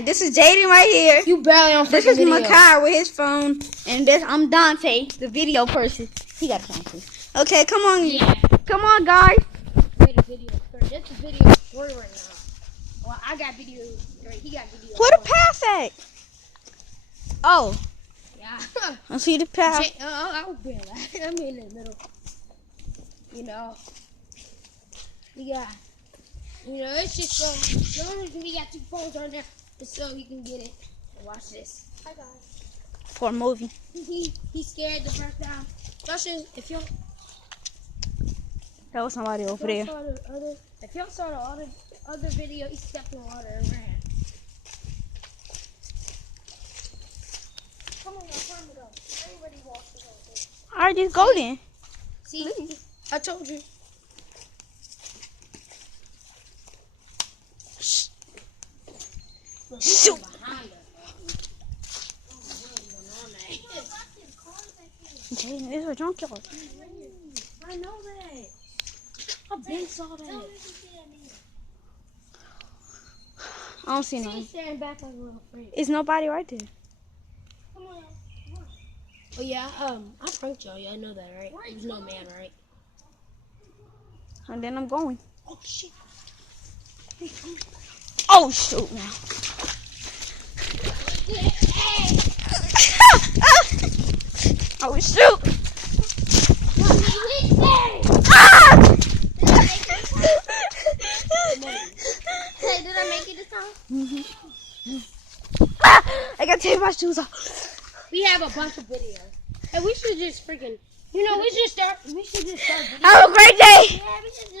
And this is Jaden right here. You barely on This freaking is video. Makai with his phone. And this I'm Dante, the video person. He got a phone too. Okay, come on. Yeah. Come on, guys. Wait a video. This is video 3 right now. Well, I got video 3. He got video. Where the path at? Oh, Yeah. I see the path. I was being like, I'm in the middle. You know. It's just so the only reason we got 2 phones on there is so he can get it. And watch this. Hi guys. For a movie. He's scared the first time. Especially if y'all That was somebody over there. If y'all saw the other video, he stepped in water and ran. Come on, time to go. Everybody walks to go. Alright, just go then. See, I told you. Shoot. Jaden, this is a junkyard. I know that. I been saw that. I don't see none. He's staring back like a little freak. Is nobody right there? Come on. Oh yeah, I pranked y'all. Y'all know that, right? There's no man, right? And then I'm going. Oh shit. Oh shoot now. Oh shoot. Ah! Hey, did I make it this time? Ah! I gotta take my shoes off. We have a bunch of videos. And we should just freaking, we should just start. Have a great day. Yeah, we should just